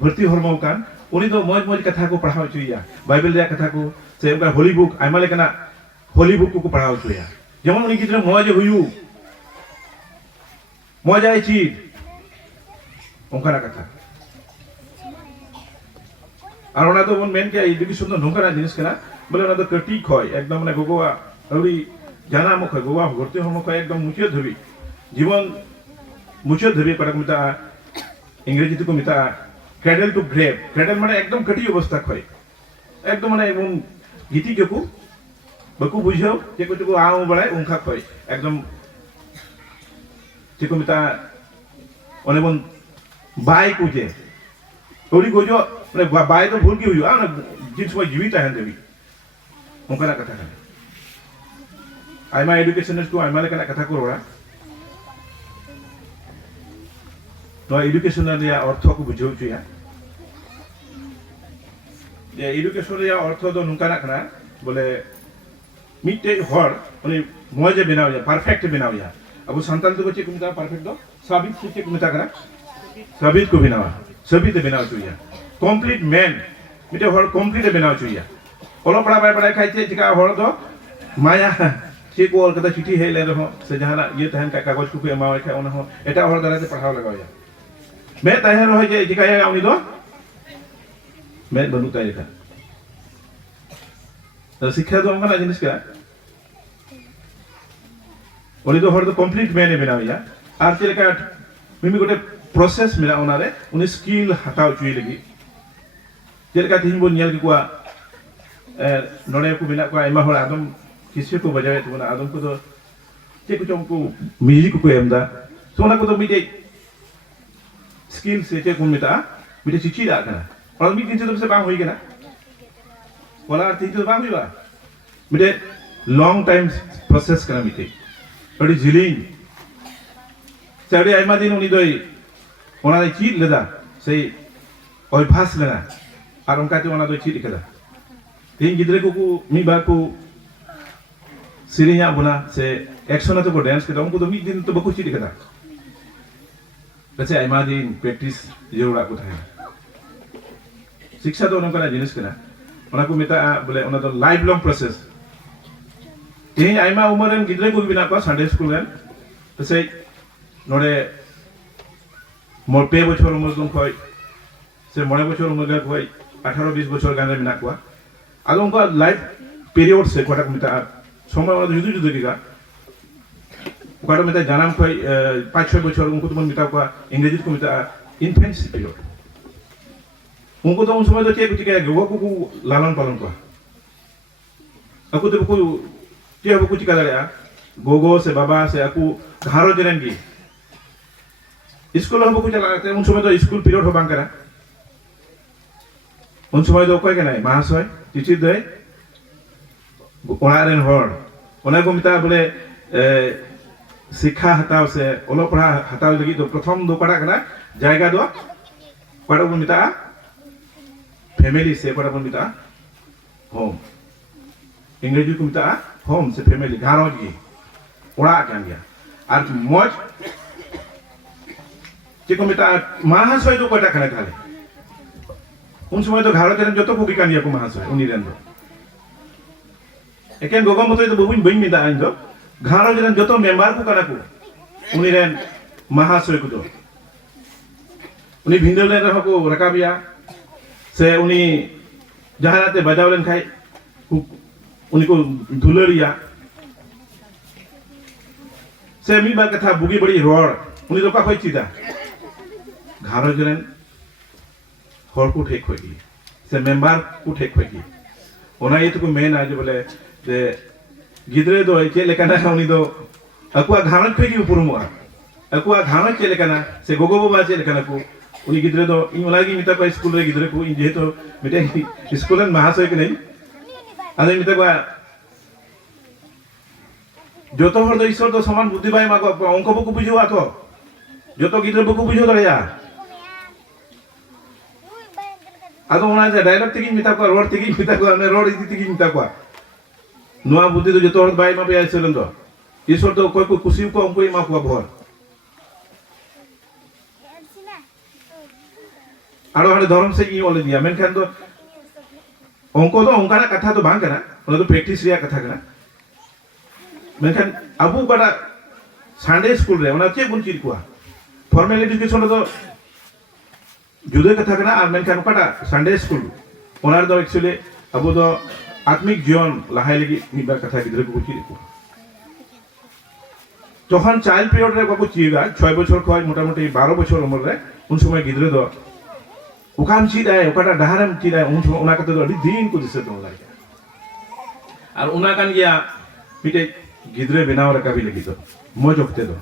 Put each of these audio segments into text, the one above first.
भर्ती हरमाव कान उनी दो मौज मौज कथा को पढ़ाव चुया बाइबल रे कथा को से उनका होली बुक आइमा लेकना होली बुक को पढ़ाव चुया जेमन उनी गिद्रा मौज हुयु मौज आई चीज उनका कथा और ओना तो मेन के एजुकेशन तो नोंका जिनिस कना बोले ओना तो कटी खय एकदम माने गोगोआ अवरी जाना मख गोवा भर्ती हरम खय एकदम मुचिय धबी जीवन मुचिय धबी पड़क मिता इंग्रेजी तो को मिता क्रेडल टू ग्रेव क्रेडल माने एकदम कटी अवस्था खय एकदम माने एवं गीति जको बकु बुझो जेको जको आउ बळाय उनखा खय एकदम जेको मिता ओने बन बाय कुजे ओरी गोजो माने बाय तो भूल की हुई आ ना जिन समय जीवित है देवी उनका ना कथा करे आइमा एजुकेशनर्स को आइमा लेकना कथा को रोड़ा तो एजुकेशनर या अर्थ को बुझो चुया ये एजुकेशन या अर्थ दो नुका ना बोले मिटे हर उनी मौजे बनाव या परफेक्ट बनाव या अब संतान तो बच्चे कुमता परफेक्ट दो साबित से कुमता करा साबित को बनावा सभी ते बनाव चुया कंप्लीट मैन मिटे हर कंप्लीट बनाव चुया ओलो पड़ा पड़ा खाइते जिका हर दो माया चे को और कदा चिठी हे ले रहो से जहाना ये तहन का कागज को एमावे खा ओना हो एटा हर दारा से पढ़ाव लगाव या मैं तहन रहो जे जिका या उनी दो मैं बनू ताई का तो शिक्षा तो हमका जिनिस का उनी दो हर तो कंप्लीट मैन बनाव या आर चे का मिमी गोटे प्रोसेस मेरा ओनारे उनी स्किल हटाव चुई लगी जेलका थिन बो नियल की कुआ नोडे को बिना को आइमा हर आदम किसी को बजावे तो ना आदम को तो चे को चों को म्यूजिक को एमदा सोना को तो मिटे स्किल से चे को मिटा मिटे चिची दा kana और मी किन से तो से बांग होई केना वाला तीन तो बांग होई बा मिटे लॉन्ग टाइम प्रोसेस kana मिटे बड़ी जिलिंग साडे आइमा दिन उनी दोई ओना चीज लेदा से अभ्यास लेना और उनका तो ओना दो चीज कदा तीन गिद्रे को मी बा को सिरिया बुना से एक्शन तो को डांस के उनको तो मी दिन तो बकु चीज कदा बच्चे आइमा दिन प्रैक्टिस जरूर को थाए शिक्षा तो उनका जिनिस कना ओना को मिता बोले ओना तो लाइफ लॉन्ग प्रोसेस तीन आइमा उमरन गिद्रे को बिना को संडे स्कूल रेन तो से नोडे मोर पे बछर उमर दं खय से मने बछर उमर गा खय 18-20 बछर गाने बिना को आदो उनका लाइफ पीरियड से कोटा मिता समय वाला जुदु जुदु दिगा कोटा मिता जानम खय 5-6 बछर उनको तो मिता को इंग्रेजी को मिता इन्फेंसी पीरियड उनको तो उन समय तो चे कुछ के गोवा को लालन पालन को aku तो को चे हो कुछ का दया गोगो से बाबा से aku घारो जरन की स्कूल हम कुछ चला करते उन समय तो स्कूल पीरियड हो बांग करा उन समय तो कोई के नहीं महाशय चिची दे ओनारेन हर ओना को मिता बोले शिक्षा हटाव से ओलो पढ़ा हटाव लगी तो प्रथम दो पढ़ा कना जायगा दो पढ़ा को मिता फैमिली से पढ़ा को मिता होम इंग्रेजी को मिता होम से फैमिली घारो जी ओड़ा क्या गया और मौज जेको मिता महाशय तो कोटा खाने खाले उन समय तो घारो जन जतो को बिकानिया को महाशय उनी रेन दो एकेन गोगो मतो तो बबुन बइन मिता आइन दो घारो जन जतो मेंबर को कना को उनी रेन महाशय को दो उनी भिंदल रेन रहो को रकाबिया से उनी जहानाते बजावलन खाय उनी को धुलरिया से मी बार कथा बुगी बड़ी रोड उनी तो का खोय चिदा घारो जन हर को ठेक होगी से मेंबर को ठेक होगी ओना ये तो को मेन आज बोले जे गिद्रे दो चे लेकाना उनी दो अकुआ घानो खोगी उपुरुमवा अकुआ घानो चे लेकाना से गोगो बाबा चे लेकाना को उनी गिद्रे दो इन लागी मिता को स्कूल रे गिद्रे को इन जे तो मिटे स्कूलन महाशय के नहीं आदे मिता को जो तो हर दो ईश्वर तो समान बुद्धि बाय मा को अंक बको बुझवा तो जो तो गिद्रे बको बुझो दया आदो ओना जे डायलॉग तिगी मिता को रोड तिगी मिता को ने रोड इति तिगी मिता को नुआ बुद्धि तो जो तो हर बाय मा पे आइसलन तो ईश्वर तो कोई खुशी को अंको मा को भर आरो हने धर्म से इन ओले दिया मेनखान तो उनको तो उनका कथा तो बांग करना उन्हें तो प्रैक्टिस रिया कथा करना मेनखान अबू बड़ा संडे स्कूल रे उन्हें चे बुन चीज कुआ फॉर्मल एजुकेशन तो जुदे कथा करना और मेनखान उनका संडे स्कूल उन्हें तो एक्चुअली अबू तो आत्मिक जीवन लहाई लगी निबार कथा गिद्रे को चीज कुआ जखन चाइल्ड पीरियड रे बाबू चीगा 6 बछर खय मोटामुटी 12 बछर उम्र रे उन समय गिद्रे दो उकाम चीदाय उकाटा डहारम चीदाय उन समय उना कते दो अडी दिन को दिसे दो लागे और उना कान गया मिटे गिद्रे बनाव रका भी लगी तो मौज होते दो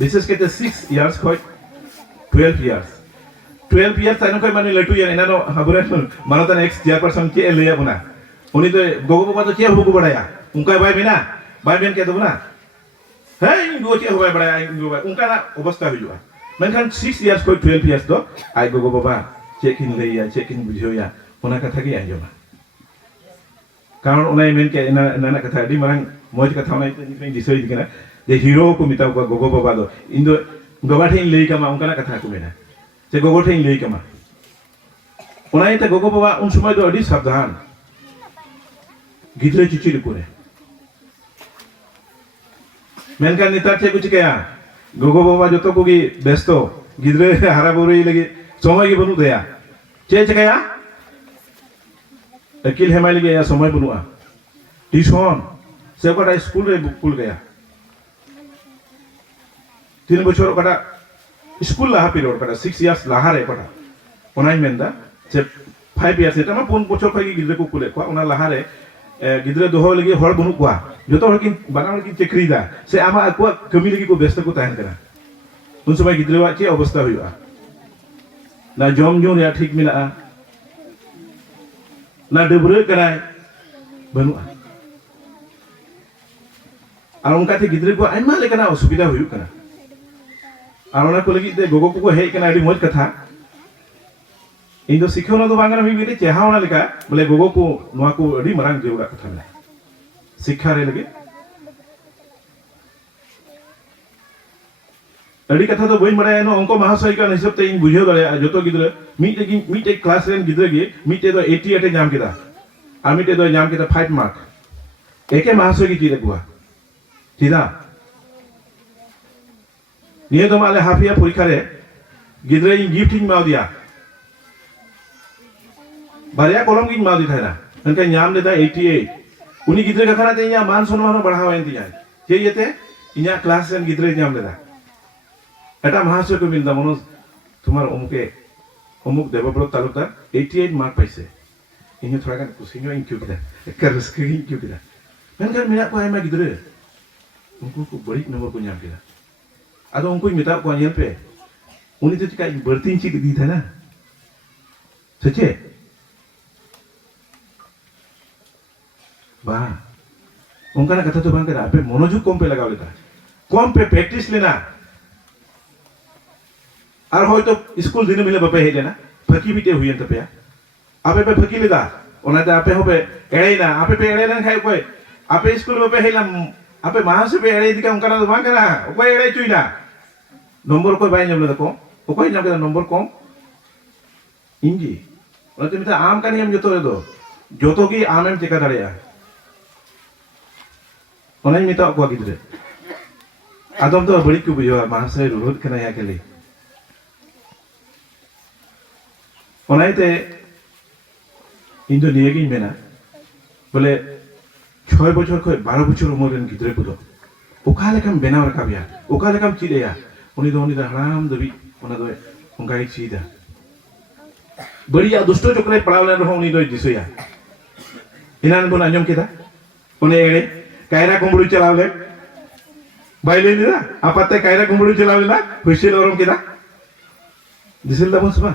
विशेष केते 6 इयर्स खय 12 इयर्स तानो खय माने लटू या एनानो हाबुरे मानता नेक्स्ट चेयरपर्सन के लेया बुना उनी तो गोगो बाबा तो के हुबु बड़ाया उनका बाय बिना बाय बेन के दो ना है इनको क्या हुआ बड़ा इनको उनका ना अवस्था हुई हुआ मैंने 6 इयर्स को 12 इयर्स तो आई गो बाबा चेक इन ले या चेक इन बुझियो या उना कथा की आयो ना कारण उना मेन के ना कथा दी मरंग मौज कथा उना इतनी दिसोई दिकना जे हीरो को मिता को गोगो बाबा दो इंदो गोबा ठेन ले कमा उनका ना कथा को मेना जे गोगो ठेन ले कमा उना इते गोगो बाबा उन समय दो अडी सावधान गिद्रे चिचिर पुरे मेनकान नितार चे कुछ क्या गोगो बाबा जो तो कोगी बेस्तो गिद्रे हरा बोरी लगी समय की बनु दया चे क्या अकिल हेमाई लगी या समय बनुआ ट्यूशन से कटा स्कूल रे बुकुल गया 3 बछर कटा स्कूल लाहा पीरियड कटा 6 इयर्स लाहा रे कटा ओनाई मेंदा से 5 इयर्स एटा मा 4 बछर खय गिद्रे को कुले को ओना लाहा रे गिद्रे दोहो लगी हर बनु कुआ जो तो हर की बनाव की चक्री दा से आमा को कमी लगी को व्यस्त को ताहन करा उन समय गिद्रे वा चे अवस्था हुआ ना जम जून या ठीक मिला ना डबरे कराय बनुआ और उनका थे गिद्रे को आइमा लेकना असुविधा हुई कना और उना को लगी दे गोगो को हेय कना अडी मौज कथा इन दो सिखोना तो बांगना भी बेटे चेहावना लेका बोले गोगो को नोआ को अडी मरांग जेउरा कथा ले शिक्षा रे लगे अडी कथा तो बइन बड़ाय नो अंको महाशय का हिसाब ते इन बुझियो दरे जतो गिद्रे मीटे क्लास रेन गिद्रे गे मीटे तो 88 नाम केदा आ मीटे तो नाम केदा 5 मार्क एके महाशय की चीज गुआ सीधा निये तो माले हाफिया परीक्षा रे गिद्रे इन गिफ्ट इन माव दिया बारिया कलम की माव दी थाना उनका नाम लेदा 88 उनी गिद्रे कथाना ते इया मान सम्मान बढ़ावा एंती जाय जे येते इया क्लास रेन गिद्रे नाम लेदा एटा महाशय को बिंदा मनोज तुम्हार अमुक देवब्रत तालुकदार 88 मार्क पाइसे इन्हें थोड़ा गान कुसिंगो इन क्यों किदा एक रस्के इन क्यों किदा मेनखान मेना को आइमा गिद्रे उनको को बड़ी नंबर को नाम किदा आदो उनको मिता को आनियल पे उनी तो चिका बढ़ती ची दी था ना सच्चे बा उनका ना कथा तो बांग करा पे मनोयोग कम पे लगाव लेता कम पे प्रैक्टिस लेना और होय तो स्कूल दिन मिले बपे हे लेना फकी बिटे हुई त पे आपे पे फकी लेदा ओना ते आपे होबे एड़े ना आपे पे एड़े ना खाय कोई आपे स्कूल बपे हेला आपे महासे पे एड़े दिका उनका ना बांग करा कोई एड़े चुइना नंबर कोई बाय नेम लेदा को कोई नाम के नंबर कम इंजी ओना ते मिता आम का नियम जोतो की आम एम चेका दाड़िया ओना मिता को गिद्रे आदम तो बड़ी को बुझवा महासे रुरुद कना या केले ओनाइते इन दो नियगी मेना बोले 6 बछर खय 12 बछर उमर रेन गिद्रे को दो ओका लेकम बेनाव रकाबिया ओका लेकम चिदेया उनी दो हराम दबी ओना दो उनका चिदा बढ़िया दुष्टो चक्रे पड़ावले रहो उनी दो दिसया इनान बोन अंजम केदा उने एड़े कायरा कुंबड़ू चलावले बाइले निदा आपते कायरा कुंबड़ू चलावले ना हुइसेल ओरम केदा दिसेल दा बसबा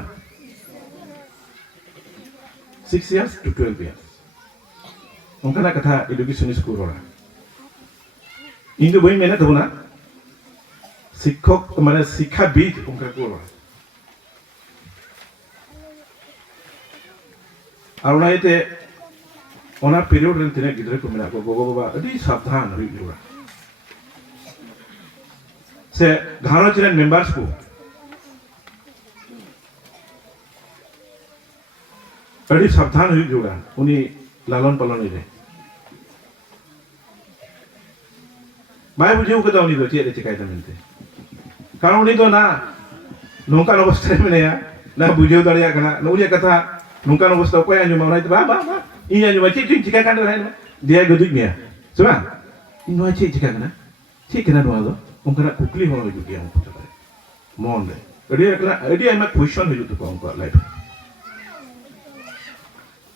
6 years to 12 years. उनका ना कथा एजुकेशन स्कूल रहा। इंदु वही मैंने तो ना शिक्षक माने शिक्षा बीज उनका को रहा। और उन्हें ते उन्हें पीरियड रेंट ने गिद्रे को मिला को गोगो बाबा अड़ी सावधान हुई लोगा। से घानो चिरन मेंबर्स को अड़ी सावधान हुई जोड़ा उनी लालन पालन रे बाय बुझेव कदा उनी दो चेद चिकाय तमेंते कारण उनी दो ना नौका अवस्था में ना बुझेव दाड़िया कना उनी कथा नौका अवस्था कोई आंजुमा उना बा बा बा इन आंजुमा ची चिका कान रहे दिया गदुज मिया सुबा इन नो ची चिका कना ची कना नो दो उनका कुकली हो जो गया उनको चला मोन रे अड़ी आइमा क्वेश्चन हो जो तो उनको लाइफ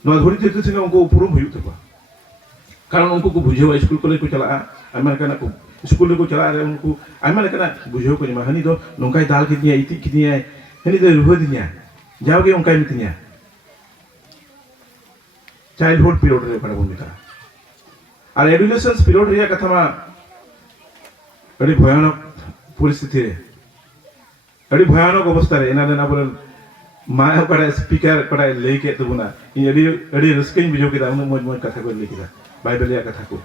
नो धोरी ते से उनको उपरुम हो तो कारण उनको को बुझेव स्कूल कॉलेज को चला आइमा कना को स्कूल को चला रहे उनको आइमा कना बुझेव को मा हनी दो नोंकाय दाल कितनी है इति कितनी है हनी दो रुह दिया जाओगे उनका मितनिया चाइल्डहुड पीरियड रे पड़ा बोलता और एडुलेसेंस पीरियड रे कथा मा अड़ी भयानक परिस्थिति रे अड़ी भयानक अवस्था रे एना देना बोल माया पड़ा स्पीकर पड़ा लेके तो बुना इन अड़ी रिस्किंग बुझो केदा उन मोज मोज कथा को लेकेदा बाइबल या कथा को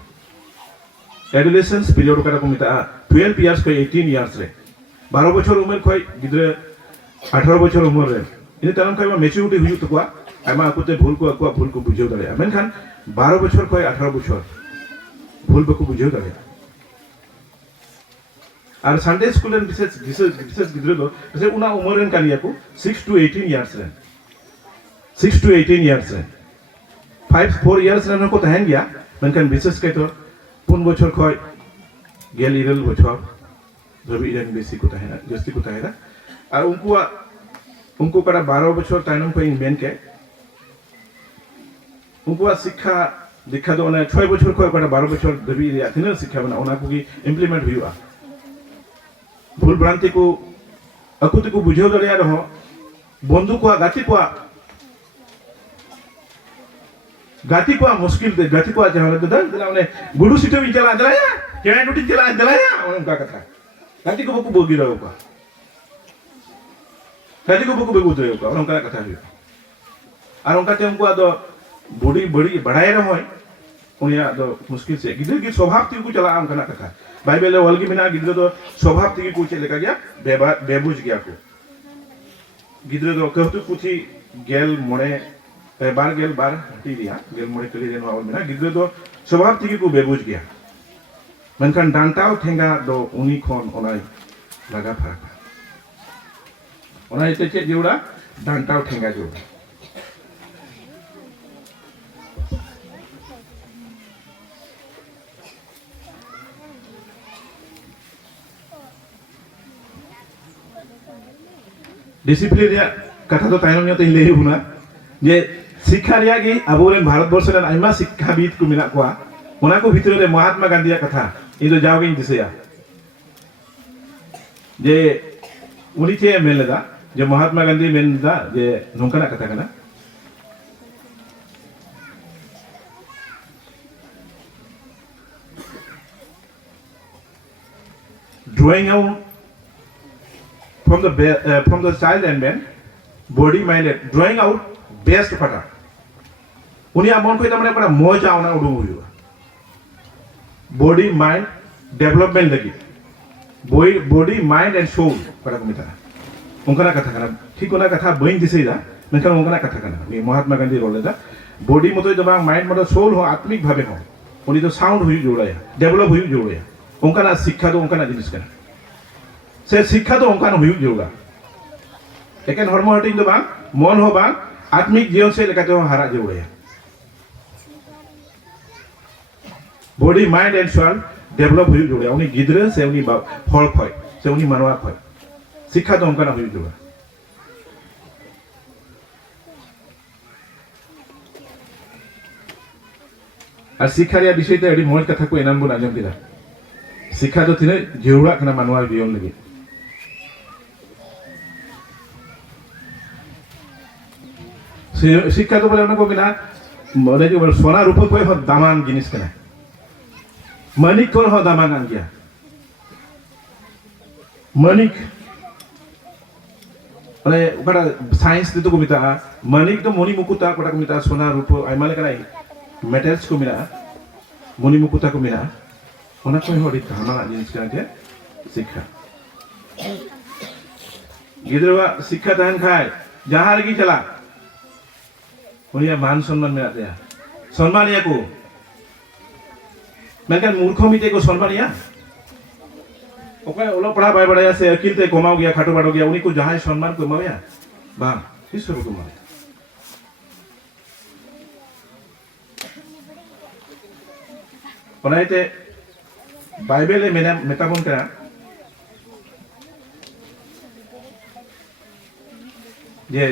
एडुलेसेंस पीरियड का को मिता 12 इयर्स को 18 इयर्स रे 12 बछर उमेर खय गिद्रे 18 बछर उमेर रे इन तरम खय मैच्योरिटी हुई तो को आमा आकुते भूल को बुझो दाड़े मेनखान 12 बछर खय 18 बछर भूल बको बुझो दाड़े और संडे स्कूल एंड विशेष गिद्रे दो जैसे उना उमर रेन कानिया को 6 to 18 इयर्स रे 6 to 18 इयर्स रे 4 इयर्स रे को तहन गया मेनखान विशेष के तो 5 बछर खय गेल इरल बछर जब इरन बेसी को तहना जस्ती को तहना और उनको कड़ा 12 बछर ताइनम को मेन के उनको शिक्षा दीक्षा दो 6 बछर को कड़ा 12 बछर दबी रिया थिन शिक्षा बना ओना को की इम्प्लीमेंट हुआ भूल भ्रांति को अकुति को बुझेव दरिया रहो बंधु को गाती को मुश्किल दे गाती को जहां दला ने गुडू सिटे भी चला दलाया केना डुटी चला दलाया उनका कथा गाती को बको बोगी रहो का गाती को बको बेगु दे का उनका कथा हुई और उनका ते उनको आदो बड़ी बड़ी बढ़ाए रहो उनिया दो मुश्किल से गिद्र की स्वभाव ती को चला उनका कथा बाइबल वलगी बिना गिद्र दो स्वभाव ती को चले का गया बेबुज गया को गिद्र दो कहतु पुथी गेल मोड़े बार हटी दिया गेल मोड़े कली देन वावल बिना गिद्र दो स्वभाव ती को बेबुज गया मनखान डांटाव ठेंगा दो उनी खन ओनाय लगा फरक ओनाय ते जेवड़ा डांटाव ठेंगा जेवड़ा डिसिप्लिन रे कथा तो ताइनम न्योते ले हुना जे शिक्षा रे गे अबोरेन भारत वर्ष रे आइमा शिक्षाविद को मिना कोआ ओना को भितर रे महात्मा गांधी कथा इ दो जाओगे इन दिसया जे उनी चे मेलदा जे महात्मा गांधी मेलदा जे नोंकना कथा कना drawing out from the child and man body mind drawing out best pata उनी amon ko tamane pada moja ona udu huwa body mind development lagi body mind and soul pada ko mitara unkana katha kana thik ona katha bain disei da menkhan unkana katha kana ni mahatma gandhi role da body moto jaba mind moto soul ho atmik bhabe ho उनी तो sound हुई जोड़ाया develop हुई जोड़ाया उनका शिक्षा तो उनका जिनिस कना से शिक्षा तो उनका हुई जोड़ा एकेन हर्म हटिंग तो बांग मन हो बांग आत्मिक जीवन से लेकर तो हारा जोड़ाया body mind and soul develop हुई जोड़ाया उनी गिद्रे से उनी फल खय से उनी मानवा खय शिक्षा तो उनका हुई जोड़ा और शिक्षा रे विषय ते अडी मोज कथा को एनाम बन आजम दिला शिक्षा तो थिने जेउड़ा कना मानवा जीवन लगे शिक्षा तो बोले उनको बिना मोरे जो सोना रूप कोई हो दामान जिनिस कना मनिक कोन हो दामान आन गया मनिक अरे उकड़ा साइंस तो को मिता मनिक तो मोनी मुकुता कोटा को मिता सोना रूप आइमाले कना मेटल्स को मिला मोनी मुकुता को मिला ओना कोई होड़ी धाना जिनिस कना के शिक्षा गिद्रवा शिक्षा तहन खाए जहां रगी चला उनिया मान सम्मान मेरा तया सम्मान या को मेनकान मूर्ख मिटे को सम्मान या ओके ओलो पढ़ा बाय बड़ाया से अकिल ते कमाओ गया खाटो बाड़ो गया उन्हीं को जहाँ सम्मान को माया बांग इस सब को माया पढ़ाई ते बाइबल में मेटाबोन करा ये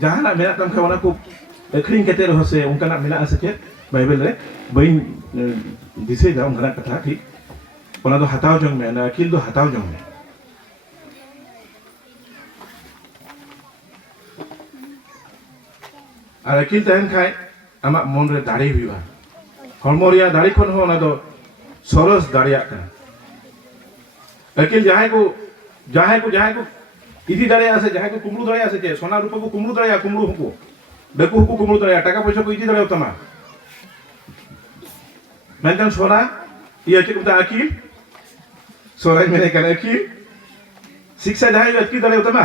जहाँ ना मेरा तम खाना को अखरीन कहते रहो से उनका ना मिला सके बाइबल रे बइन दिसे दा उनका कथा ठीक उन्हें तो हटाओ जंग में ना अकिल तो हटाओ जंग में और अकिल तहन खाए आमा मन रे दाढ़ी हुआ हॉर्मोरिया दाढ़ी खन हो ना तो सरस दाढ़िया का अकिल जहाँ को इधी दाढ़िया से जहाँ को कुमड़ू दाढ़िया से सोना रूपा को कुमड़ू दाढ़िया कुमड़ू को बेकू को कुमड़ू दाढ़िया टाका पैसा को इधी दाढ़िया तमा मेंटन सोना ये क्या अकिल सोना मैंने कहना अकिल शिक्षा जहाँ को अकिल दाढ़िया तमा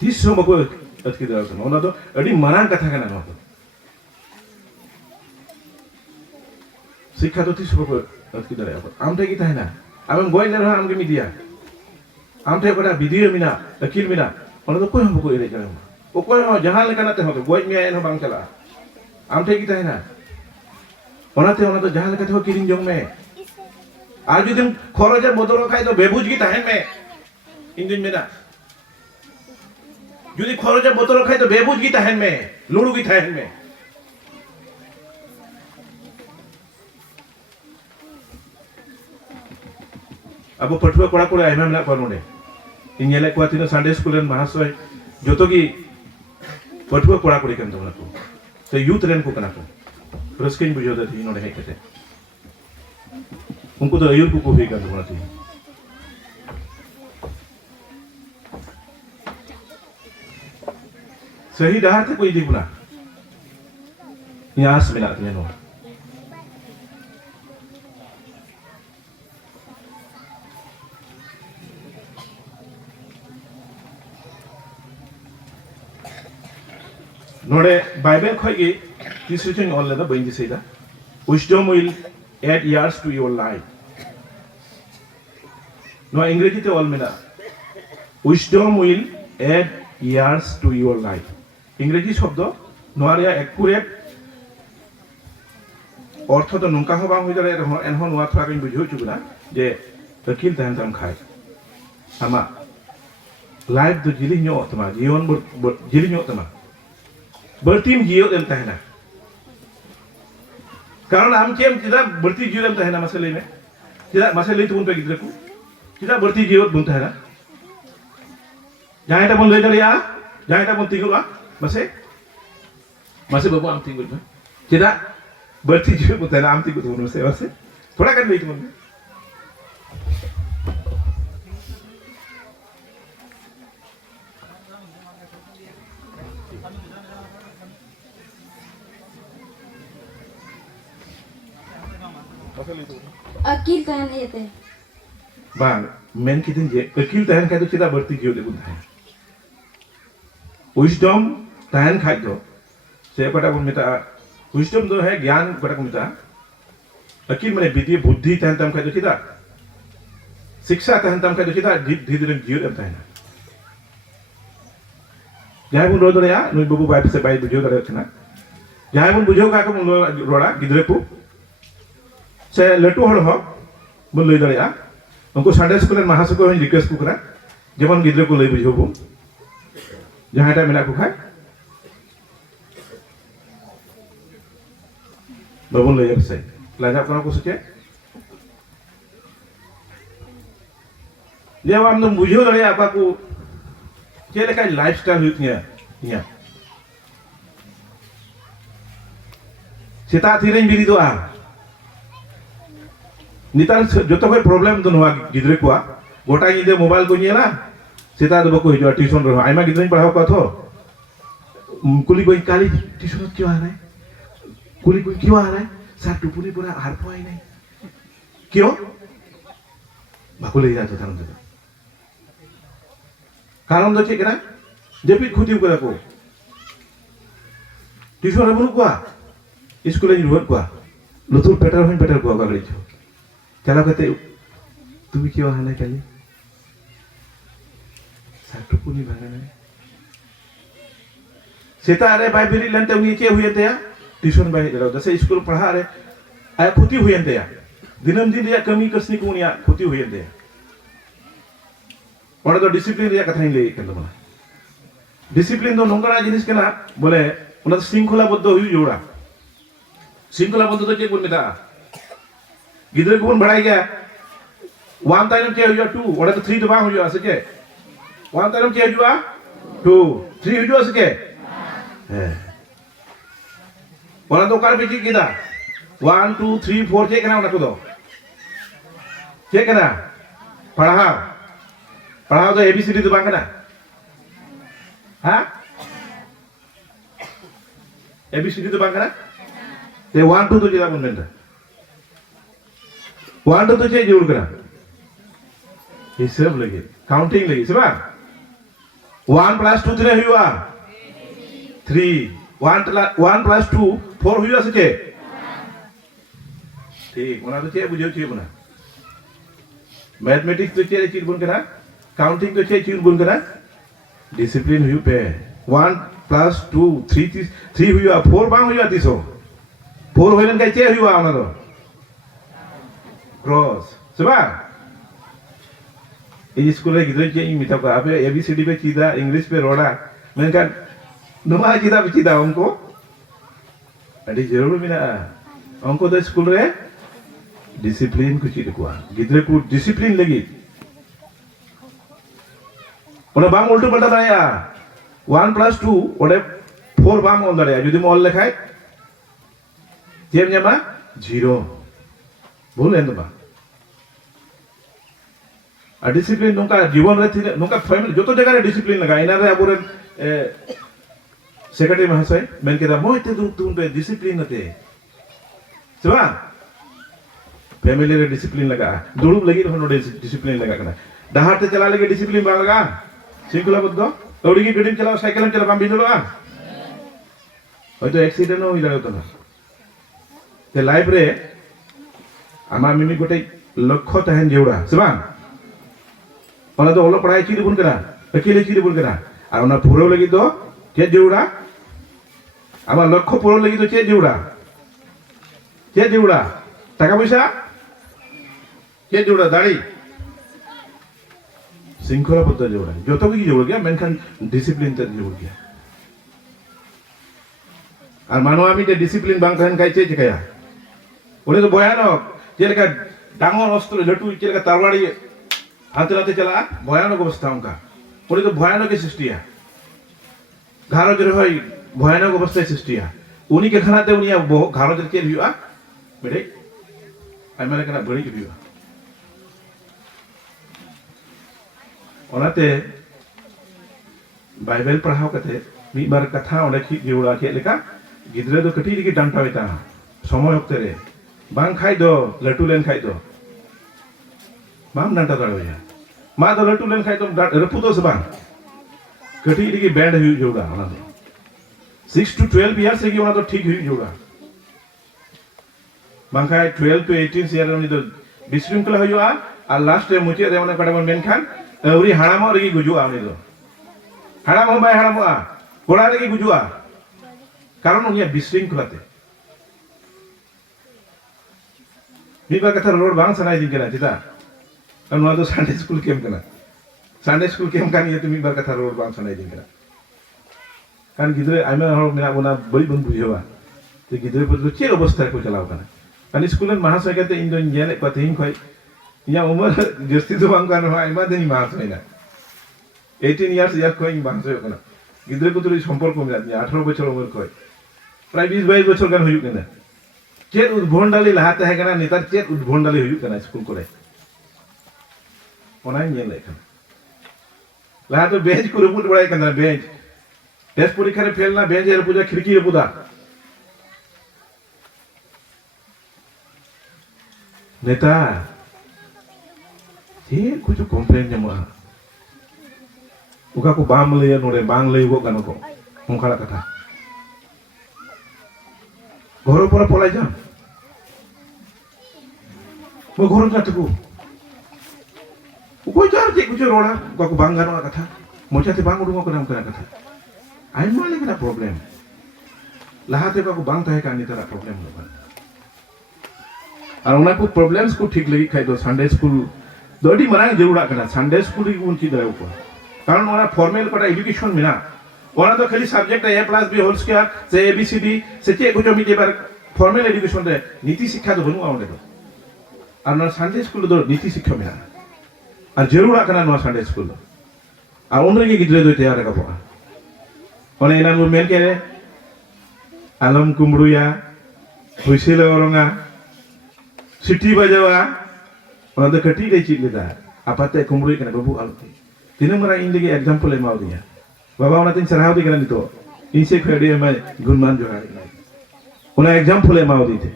तीस को अटकी दाढ़िया तमा उन्हें तो अड़ी मरान कथा का ना तो शिक्षा तो तीस को अटकी दाढ़िया आम टे की था ना अब गोय ले रहा आम के मीडिया आम टे कोड़ा वीडियो मिना अकिल मिना उन्हें तो कोई हम को इरे करे वो कोई हम जहाँ लेकर ना ते हो तो गोय में आए ना बांग चला आम टे की था ना उन्हें तो जहाँ लेकर ते हो किरिंग जोंग में आज जो दिन खरोजा बोतल खाए तो बेबूज की था में इंजन में ना जुदी खरोजा बोतल खाए तो बेबूज की था में लुड़ू की था में अब पठुआ कोड़ा कोड़ा आयमा मेना को नोडे इन्हेले को आतिनो संडे स्कूल रेन महाशय जोतो की पठुआ कोड़ा कोड़ी कन तमना को तो यूथ रेन को कना को रस्किन बुझो दे नोडे हे कते उनको तो अयुर को भी कन तमना थी सही डाहर ते कोई दिखना यास मिला ते नो नोडे बाइबल खोई तीसरी ऑल लेदा बइन दिसेदा wisdom will add years to your life नो इंग्रेजी ते ऑल मेना wisdom will add years to your life इंग्रेजी शब्द नोआरिया एक्यूरेट अर्थ तो नुका हो बांग हो जारे एनहो नुआ थोड़ा कहीं बुझो चुकना जे अकिल तहन तम खाए हमा लाइफ तो जिली न्यो तमा जीवन जिली न्यो तमा बर्तीम जियो देम तहना कारण आम चेम चिदा बर्ती जियो देम तहना मसले में चिदा मसले तुम पे गिद्रे को चिदा बर्ती जियो बुन तहना जहाँ टा बन ले दरिया जहाँ टा बन तिगुला मसे बाबू आम तिगुल में चिदा बर्ती जियो बुन तहना आम तिगुल बुन मसे थोड़ा कर बेच मन अकील तहन येते बांग मेन कितन जे अकील तहन खाय तो चिदा बर्ती जियो दे बुन तहना विजडम तहन खाय तो से पटा बुन मिता विजडम तो है ज्ञान पटा को मिता अकील माने विद्या बुद्धि तहन तम खाय तो चिदा शिक्षा तहन तम खाय तो चिदा धीरे धीरे जियो दे तहना जहाँ बुन रो दरिया नुई बाबू बाइप से बाइप बुझो दरे थना जहाँ बुन बुझो का को रोड़ा गिद्रे को से लटू हड़ हो बन लई दरिया उनको संडे स्कूल में महाशय को रिक्वेस्ट को करा जेमन गिद्रे को लई बुझो बो जहाँ टा मेना को खाए बाबू लई से लाजा करा को सके जब हम तुम बुझो दरिया आपा को के लेका लाइफस्टाइल हुई या सेता थीरें बिरी दो आ नितार जो तो कोई प्रॉब्लम तो नवा गिद्रे को गोटा इदे मोबाइल को नियला सेता दो को हिजो ट्यूशन रो आइमा गिद्रे पढ़ाओ का थो कुली कोई काली ट्यूशन क्यों आ रहा है कुली कोई क्यों आ रहा है सर टुपुनी पूरा हार पाई नहीं क्यों बाको ले जाता था उनसे Karon do cek kena jepit khuti kura ko tuition re bulu kwa school ni ruat kwa lutur peter kwa gari jo chala kate তুমি কিয় অহা নাই কালি satu pun ni bangana seta are bai beri lante uni che huye te ya tuition bai jalo dase school पढ़ा are ay khuti huye te ya dinam din dia kami kasni ko ni khuti huye te ya ᱚᱸᱰᱮ ᱫᱚ discipline ᱨᱮᱭᱟᱜ ᱠᱟᱛᱷᱟᱧ ᱞᱟᱹᱭᱮᱫ ᱠᱟᱱ ᱛᱟᱵᱚᱱᱟ discipline ᱫᱚ ᱱᱚᱝᱠᱟᱱᱟᱜ ᱡᱤᱱᱤᱥ ᱠᱟᱱᱟ ᱵᱚᱞᱮ ᱚᱱᱟ ᱫᱚ ᱥᱤᱝᱠᱷᱚᱞᱟ ᱵᱚᱫᱽᱫᱷᱚ ᱦᱩᱭᱩᱜ ᱡᱚᱲᱟ ᱥᱤᱝᱠᱷᱚᱞᱟ ᱵᱚᱫᱽᱫᱷᱚ ᱫᱚ ᱪᱮᱫ ᱵᱚᱱ ᱢᱮᱛᱟᱜᱼᱟ ᱜᱤᱫᱽᱨᱟᱹ ᱠᱚᱵᱚᱱ ᱵᱟᱲᱟᱭ ᱜᱮᱭᱟ 1 ᱛᱟᱭᱱᱚᱢ ᱪᱮᱫ ᱦᱩᱭᱩᱜᱼᱟ 2 ᱚᱸᱰᱮ ᱫᱚ 3 ᱫᱚ ᱵᱟᱝ ᱦᱩᱭᱩᱜᱼᱟ ᱥᱮ ᱪᱮᱫ 1 ᱛᱟᱭᱱᱚᱢ ᱪᱮᱫ ᱦᱩᱭᱩᱜᱼᱟ 2 3 ᱦᱩᱭᱩᱜᱼᱟ ᱥᱮ ᱪᱮᱫ ᱦᱮᱸ ᱚᱱᱟ ᱫᱚ ᱚᱠᱟᱨᱮ ᱯᱮ ᱪᱮᱫ ᱠᱮᱫᱟ 1 2 3 4 ᱪᱮᱫ ᱠᱟᱱᱟ ᱚᱱᱟ ᱠᱚᱫᱚ ᱪᱮᱫ ᱠᱟᱱᱟ ᱯᱟᱲᱦᱟᱣ पढ़ाओ तो एबीसीडी तो बांग ना हाँ एबीसीडी तो बांग ना ये 1 2 तो जेला बन लेना 1 2 तो जे जोड़ करा ये सब लगे काउंटिंग लगी सब 1 + 2 3 हुआ 3 1 + 2 4 हुआ से ठीक ओना तो चे बुझो चे बना मैथमेटिक्स तो चे चीज बन करा काउंटिंग तो चे चीज बन करा डिसिप्लिन हुई पे 1 + 2 3 हुआ 4 बांग हुआ 4 होलन का चे हुआ ओना तो क्रॉस सबा ये स्कूल रे गिदरे चे मिता को आपे एबीसीडी पे चीदा इंग्लिश पे रोड़ा मेनका नुमा चीदा पे चीदा उनको अड़ी जरूर मिना उनको तो स्कूल रे डिसिप्लिन को चीद को गिदरे को डिसिप्लिन लगी ओने बाम उल्टो पलटा दाया 1 + 2 ओने 4 बाम ऑल दाया यदि मॉल लिखाय जेम ᱧᱟᱢᱟ 0 भूल है बा आ डिसिप्लिन नोका जीवन रे थिने नोका फैमिली जतो जगह रे डिसिप्लिन लगा इना रे अबोरे सेक्रेटरी महाशय मेन केदा मोइते तुम पे डिसिप्लिन नते सेबा फैमिली रे डिसिप्लिन लगा दुड़ुब लगी होनो डिसिप्लिन लगा कना डहार ते चला लगे डिसिप्लिन बा लगा सिंगला बद्दो तोड़ी की गड्डी चलाओ साइकिल चला बाम बिनोला होय तो एक्सीडेंट हो जायो तो ते लाइफ रे आमा मिमी गोटे लक्ष्य तहन जेउडा सेबा ओना तो ओलो पढ़ाई चीज बुन करा अकेले चीज बुन करा आ ओना पूरो लगी तो के जेउडा आमा लक्ष्य पूरो लगी तो के जेउडा टाका पैसा के जेउडा दाड़ी सिंखला पद्ध जेउडा जतो की जेउड गया मेनखान डिसिप्लिन ते जेउड गया আর মানো আমি যে ডিসিপ্লিন বাং থাকেন কাইছে চিকায়া ওরে তো ভয়ানক যেলেকা ডাঙর অস্ত্র লটু যেলেকা তরবারি হাতে হাতে চালা ভয়ানক অবস্থা উনকা ওরে তো ভয়ানক সৃষ্টিয়া ঘারজের হয় ভয়ানক অবস্থায় সৃষ্টিয়া উনি কে খানাতে উনি ঘারজের কে ভিউয়া বেড়ে আইমানে কেনা বড়ি কে ভিউয়া ওনাতে बाइबल पढ़ाओ कते मी बार कथा ओंडे खि जेउड़ा के लेका गिद्रे दो कटी दिके डांटा बेता समय वक्त रे बांग खाइ दो लटू लेन खाइ दो बाम डांटा दाड़ोया मा दो लटू लेन खाइ दो रपु दो सबा कटी दिके बैंड हुई जेउड़ा ओना दो 6 to 12 इयर्स रे ओना तो ठीक हुई जेउड़ा बांग खाइ 12 to 18 ईयर रे तो बिश्रृंखला हुआ आ लास्ट रे मुचे रे ओना कड़े मेन खान अवरी हाड़ामो रे गुजुआ ओनी दो हाड़ाम हो बाय हाड़ाम आ कोड़ा रे गुजुआ कारण उनिया बिश्रृंखलाते मीबा कथा रोड बांग सनाय दिन केना चिता अनवा तो संडे स्कूल केम केना संडे स्कूल केम कानी तो मीबा कथा रोड बांग सनाय दिन केना कारण गिद्रे आइमा हर मेना बोना बई बन बुझेवा ते गिद्रे पर चे अवस्था को चलाव काना कारण स्कूल महाशय केते इन दोन जेने को थिंग खय इया उमर जस्ती तो बांग काना आइमा देनी महाशय ना 18 इयर्स या कोई महाशय काना गिद्रे को तो संपर्क में 18 बछर उमर कोई प्राय 20 22 बछर गान हुयु केना चेत उद्भोंडाली लहाते है केना नेतार चेत उद्भोंडाली हुयु केना स्कूल करे ओना नेल लेखन लहा तो बेंच को रपुट बड़ाय केना बेंच टेस्ट परीक्षा रे फेल ना बेंच रे पूजा खिड़की रे पूजा नेता ये कुछ कंप्लेन जमा uka ko bam lay nore bang lay go gano ko ongkala kata goro pora polai jam mo goro na tuku uko jar je kujo rola uka ko bang gano kata mo chate bang udungo kana kata ai male kana problem lahate uka ko bang tahe kan ni tara problem lo ban ar ona ko problems ko ठीक lagi khai do Sunday school dodi marang jarura kana Sunday school ri un ki dara uko কারণ ওরা formal কটা education মেনা ওরা তো খালি subject a plus b whole square সে abcd সে চেয়ে গুটো মিটে বার ফর্মাল এডুকেশন রে নীতি শিক্ষা তো বনু আমাদের তো আর না সানডে স্কুল তো নীতি শিক্ষা মেনা আর জরুরা কানা নো সানডে স্কুল আর ওনরে গিদ্রে দইতে আর কাপো ওনে এনা মু মেন কে আলম কুমড়ুয়া হইছিল ওরঙ্গা সিটি বাজাওয়া ওনা তো কটি রে চিলেদা আপাতে কুমড়ুই কেন বাবু আলতি Tino mara ini lagi example yang mau dia. Bapa orang tin serah di kan itu. Inse khadi mai gunman jo hai. Una example yang mau dia.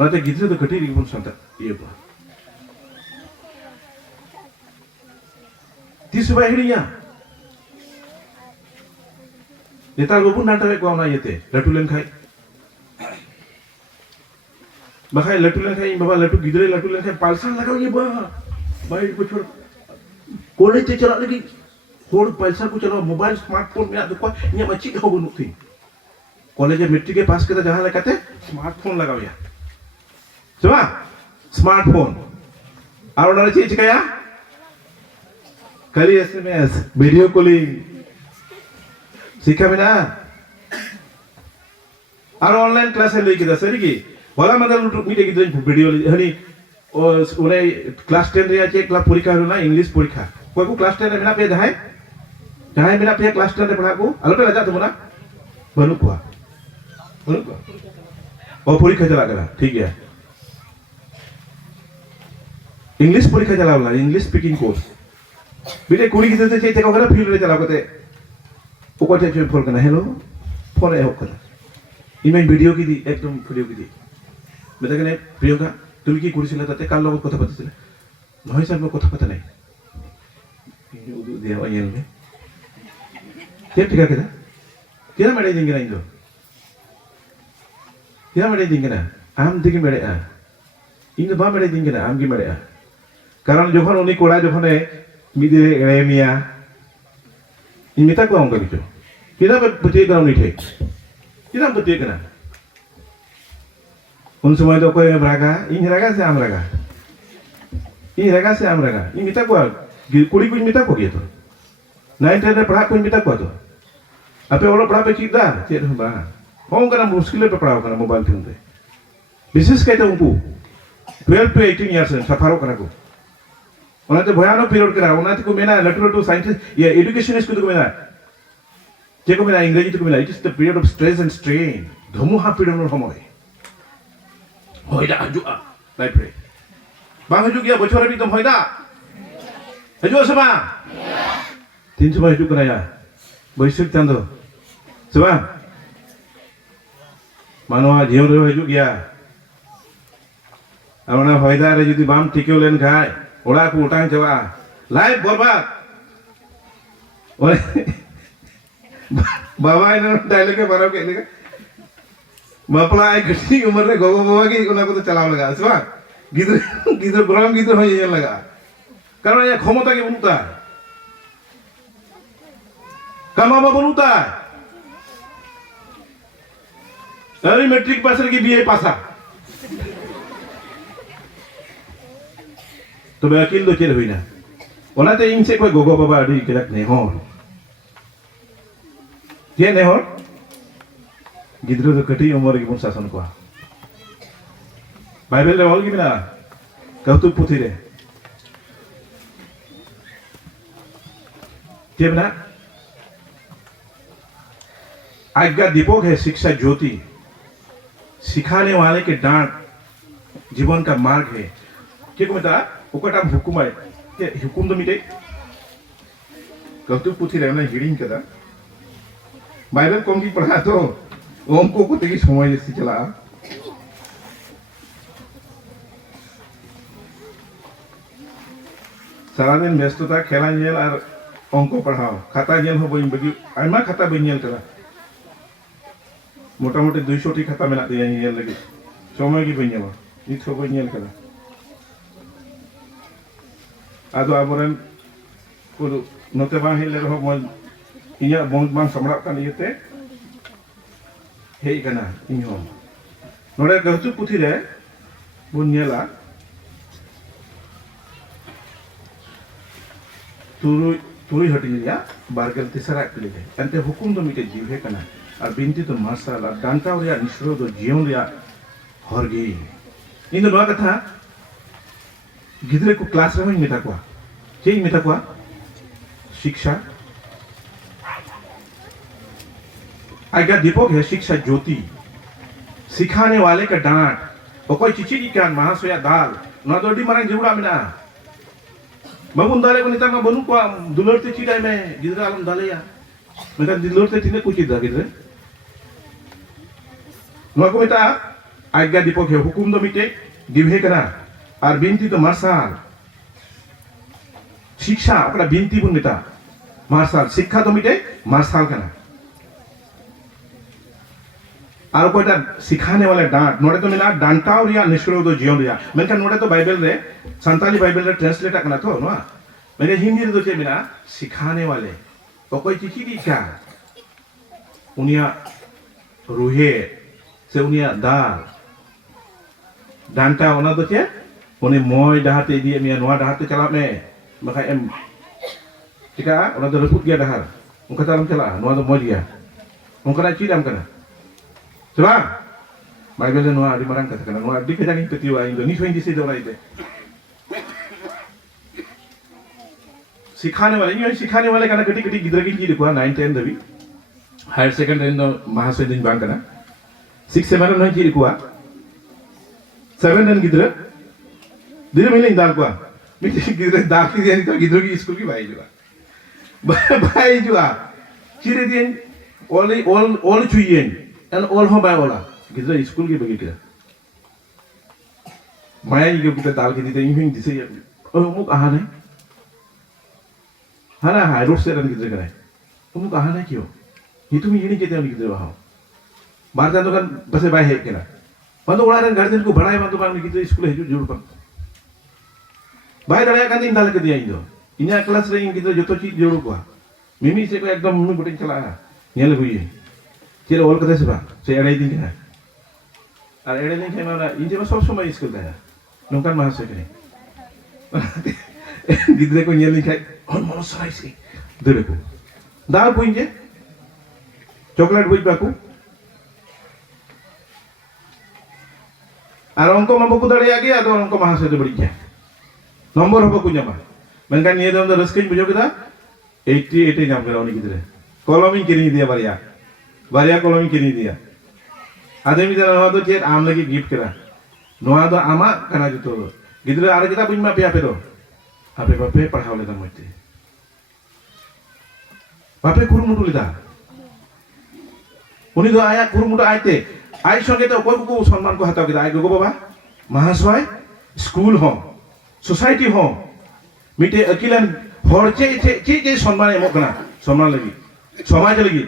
Orang tu gitu tu kati di pun santa. Iya bah. Di subah ini ya. Kita gopun nanti kau na yete. Latulen khai. Bahkan latu lagi, bapak latu gidre latu lagi, palsan lagi ye bah, baik bocor, kolej te cakap lagi, hor palsan ku cakap mobile smartphone ni ada kau, ni macam kau bunuh ti, kolej metrik ke pas kita jahan lagi kate, smartphone lagi ya, coba, smartphone, orang orang cakap ya, kali SMS, video calling, sikap mana, orang online class lagi kita sering Wala madal untuk mite gitu video hani उन्हें class 10 रे आचे class परीक्षा होना English परीक्षा कोई को class 10 रे बिना पे जहां बिना पे क्लास 10 रे पढ़ा को अलग पे लजा तुमना बनु को और परीक्षा चला गया ठीक है इंग्लिश परीक्षा चला वाला इंग्लिश स्पीकिंग कोर्स बिटे कुड़ी किते से ते को करा फील्ड रे चला कोते ओ को चे फोन करना हेलो फोन ए हो करा इमेज वीडियो की दी एकदम वीडियो की दी मैं कहने प्रियंका तुम की कुड़ी सिला ताते काल लोग कथा पता चले नहीं सर मैं कथा पता नहीं ये उदु दे वायल में क्या ठीक है क्या मेरे दिन गिरा इंदो क्या मेरे दिन गिरा आम दिखे मेरे इंदो बा मेरे दिन गिरा आम की मेरे कारण जो खन उन्हीं कोड़ा जो खने मिदे रेमिया इन मिता को आऊँगा बिचो किधर पे बच्चे का उन्हीं थे किधर बच्चे का ना उन समय तो कोई रागा इन रागा से आम रागा इन मिता को कुड़ी कुछ मिता को किया तो 9 10 रे पढ़ा कुछ मिता को तो अपे ओलो पढ़ा पे चीदा चेत हम बा हों करा मुश्किल पे पढ़ाओ करा मोबाइल फोन पे विशेष कहते उनको 12 to 18 years सफारो करा को ओनाते भयानो पीरियड करा ओनाते को मेना लटू साइंटिस्ट ये एजुकेशन इसको तो मेना जेको मेना इंग्लिश तो मेना it is the period of stress and strain धमुहा पीड़न समय होइदा हजुआ लाइफ रे बांग हजु गया बछर भी तुम होइदा हजुआ सबा 300 हजु कराया बैसक चांदो सबा मानवा जीवन रे हजु गया आमना होइदा रे जदी बाम टिकेव लेन खाय ओड़ा को उटांग चवा लाइफ बर्बाद ओए बाबा इन डायलॉग के बारे में कहले बापला एक घटी उम्र रे गोगो बाबा की उना को तो चलाव लगा सबा गिदर गरम गिदर हो ये लगा कारण ये क्षमता के बनता है कमावा बनता है अरे मैट्रिक पास की बीए पासा तो मैं अकेले तो चल हुई ना ओनाते इनसे कोई गोगो बाबा अड़ी के रखने हो ये नहीं हो गिद्रो तो कटी उम्र की पुन शासन को बाइबल रे होल की बिना कौतुक पुथी रे जेबना आज्ञा दीपक है शिक्षा ज्योति सिखाने वाले के डांट जीवन का मार्ग है क्या को बता ओकटा हुकुम है के हुकुम तो मिटे कौतुक पुथी रे ना हिडिंग कदा बाइबल कौन की पढ़ा तो ओम को तेगी समय से चला Salamin ব্যস্ততা খেলা nyel আর অঙ্ক পড়াও খাতা nyel ho boy bagi aima khata boy nyel kala মোটামুটি 200 টি খাতা মেনা দিয়ে nyel lagi সময় কি boy nyel nit ho boy nyel kala ado aboren kudu note bang hile ho mo inya bang samrak kan iete hei kana inyo nore gahtu puthi re bun nyela तुरुई हटी या बारगल तिसरा पिले अंते हुकुम तो मिटे जीव है कना और बिनती तो मार्शल और डांटा और या निश्रो तो जीवन या हरगी इन दोनों कथा गिदरे को क्लास में मिटा कुआ चेंज मिटा कुआ शिक्षा आज्ञा दीपक है शिक्षा ज्योति सिखाने वाले का डांट और कोई चिचिरी का महासोया दाल ना तो डी मारा जुड़ा मिना Bangun dale ko nitama bonu ko dulur te cidai me gidra alam dale ya. Meka dulur te tine kuci da gidra. No ko meta agga dipok he hukum do mite dibhe kana ar binti to marsal. Shiksha apna binti bun meta marsal शिक्षा तो मिटे martial kana. আর কোটা सिखाने वाले डांट नोडे तो मिला डांटा और या निश्रो दो जीवन या मेनका नोडे तो बाइबल रे संताली बाइबल रे ट्रांसलेट करना तो नो मैंने हिंदी रे तो चे मिला सिखाने वाले तो कोई चिची दी क्या उनिया रूहे से उनिया दाल डांटा ओना तो चे उन्हें मोय डाहते दिए मिया नोआ डाहते चला में मका एम tika ओना तो रफुट गया डाहर उनका तालम चला नोआ तो मोय गया उनका ना चीज हम करना coba Bible dan nuah di marang kata kana nuah di kejangin ketiwa Indo ni soin di situ orang itu सिखाने वाले नहीं सिखाने वाले kana keti keti gidra ki ji dekwa 9 10 dabi higher secondary no mahaswe din bang kana 6 7 no ji dekwa 7 dan gidra dire mele indal kwa mi gidra da ki dia to gidra ki school ki bhai juga bhai juga chire din all chuyen and all ho by ola gidra school ki bagi kira maya ki kita dal ki dite ing dise ya muk ahane hana ha road se ran gidra kare muk ahane kyo itu mi ini kete am gidra ha barta to kan base bai he kena bantu ola ran guardian ko badai bantu kan gidra school he jur pan bai daya kan din dal ke dia indo inya class re gidra joto chi jor ko mimi se ko ekdom mi butin chala nyel hui Kira all kata sebab saya ada ini kan, ada ini kan mana ini cuma semua school dah, nongkan mahasiswa ni, gidre ko nyeli kai, on malu sarai sih, dulu ko, dah puin je, coklat buat baku, Arong ko mampu kudari lagi atau orang ko mahasiswa tu berikan, nombor apa punya mah, mungkin ni dalam rezeki punya kita, 80 nyam kira orang gidre, kalau min kiri dia baria. बारिया कलमी किनी दिया आदमी जरा नवा तो चेत आम लगी गिफ्ट करा नवा तो आमा कना जुतो गिदरे आरे kita punya पे आपे तो आपे बापे पढ़ाव लेता मते बापे कुरुमुटु लेता उनी तो आया कुरुमुटु आयते आई संगे तो कोई को सम्मान को हटाव किदा आई गो बाबा महासवाय स्कूल हो सोसाइटी हो मिटे अकिलन हर चे सम्मान एमो कना सम्मान लगी समाज लगी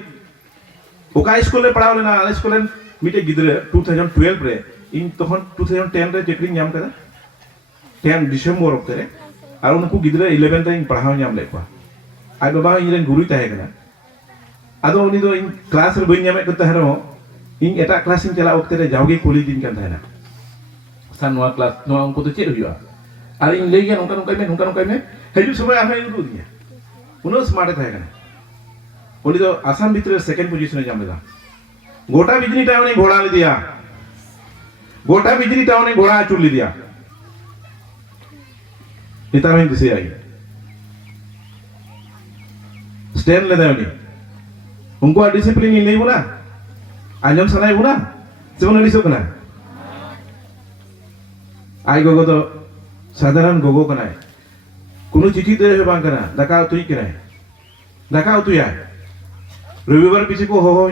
ओका स्कूल में पढ़ाव लेना आले स्कूल में मिटे गिदरे 2012 रे इन तखन 2010 रे चेकरी नाम कदा 10 डिसेंबर ओक्ते और उनको गिदरे 11 रे पढ़ाव नाम लेकवा आई बाबा इन गुरु ताहे कना आदो उनी दो इन क्लास रे बई नामे कता हरो इन एटा क्लास इन चला ओक्ते रे जावगे कुली दिन kan थाना सान नोआ क्लास नोआ उनको तो चेक हुआ और इन ले गया नोका में हेजु समय आमे उदु दिया उनो स्मार्ट थाहे कना उनी तो आसाम भीतर सेकंड पोजीशन जाम लेदा गोटा बिजली टाउन ने घोड़ा ले दिया गोटा बिजली टाउन ने घोड़ा चुर ले दिया इतना में दिसे आई स्टैंड लेदा उनी उनको डिसिप्लिन नहीं बोला आजम सनाई बोला सेवन लिसो कना आई गोगो तो साधारण गोगो कना कोनो चिठी दे बांग कना दाका उतुई कना दाका उतुया रविवार पीछे को हो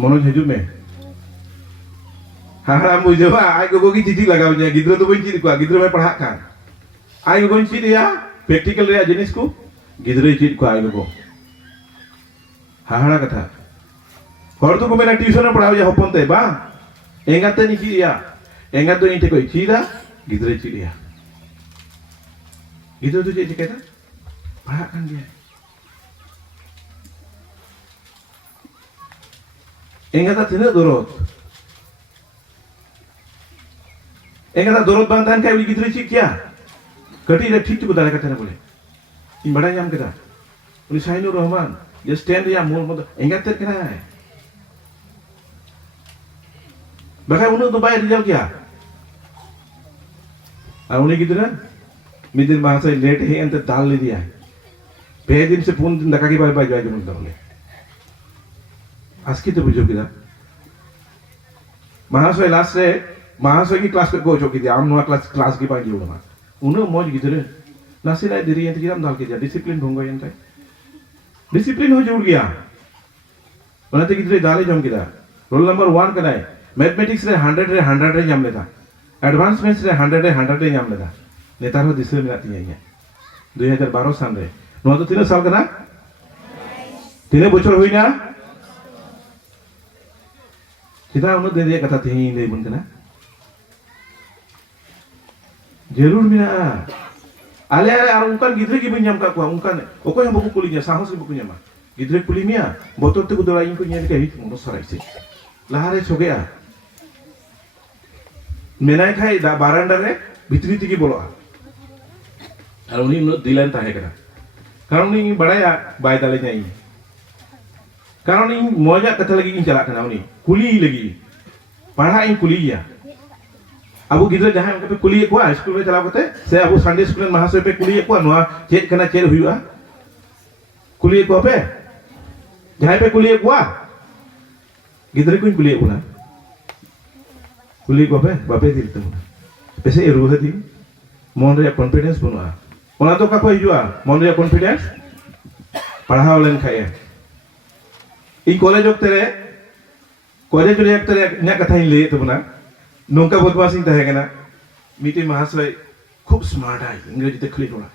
मनोज हजू में हाड़ा बुझा आई गोगो की चिठी लगाओ गिद्रो तो बी चीज गिद्रो में पढ़ा खान आई गोगो चीज practical रे जिनिस को गिदरे चीज को आगे को हाहाड़ा कथा हर तो को मेरा ट्यूशन में पढ़ाओ या होपन ते बा एंगा ते नहीं या एंगा तो नहीं थे कोई चीज़ा गिदरे चीज़ या गिदरे तो चीज़ कहता पढ़ा kan dia एंगा ता तीन दोरोत बांधान का गिदरे चीज़ क्या कटी रे ठीक तो दारा कथा ना बोले इन बड़ा याम कथा उन्हें शाइनुर रहमान ये स्टैंड या मोर मत एंगा तेर कना है बखा उन्हें तो बाहर रिजल्ट क्या उन्हें कितना मिदिल महाशय लेट है अंत दाल ले दिया है 5 दिन से 4 दिन दका की बार बार जाके मुझे बोले आज की तो बुझो किधर महाशय लास्ट से महाशय की क्लास पे कोच हो की थी आम नवा क्लास की पास जीवन में उन्हें मौज किधर नासी लाइट देरी है तो किधर दाल के जा डिसिप्लिन होंगे ये अंतर डिसिप्लिन हो जुड़ गया उन्हें तो किधर दाले जम किधर रोल नंबर 1 करना है मैथमेटिक्स रे 100 रे जाम लेता एडवांस मैथ्स रे 100 रे जाम लेता नेतार हो दिसे मिलाती है ये 2012 साल रे नो तो 3 साल कना 3 बछर हुई ना किदा उन्हें दे दिया कथा थी ले बन कना जरूर मिला आले आर उनका गिदरे की बन का उनका ओको हम बकु कुली साहस बकु ᱧᱟᱢᱟ गिदरे कुली मिया बोतल ते कुदरा इन को ᱧᱮᱞ के हित मनो सराई से लहारे छोगेया मेनाय खाई दा बारांडा रे भितरी तिगी बोलोआ और उन्हीं नो दिलन ताहे करा कारण उन्हीं बड़ाया बाय दाले जाई कारण इन मौजा कथा लगी इन चला कना उन्हीं कुली लगी पढ़ा इन कुलीया अब गिदरे जहां उनके पे कुली को स्कूल में चला करते से अब संडे स्कूल में महाशय पे कुली को नोआ चेक कना चेल हुआ कुली को पे जहां पे कुली को गिदरे को कुली को ना कुली को पे बापे दिल तुम पैसे रूह दी मन रे कॉन्फिडेंस बनुआ ओना तो का कोई जुआ मन रे कॉन्फिडेंस पढ़ाओ लेन खाए इन कॉलेज ओक्ते रे न्या कथा इन ले तो बना नौका बदमाशी तहे कना मीटे महाशय खूब स्मार्ट है इंग्रेजी ते खली रोड़ा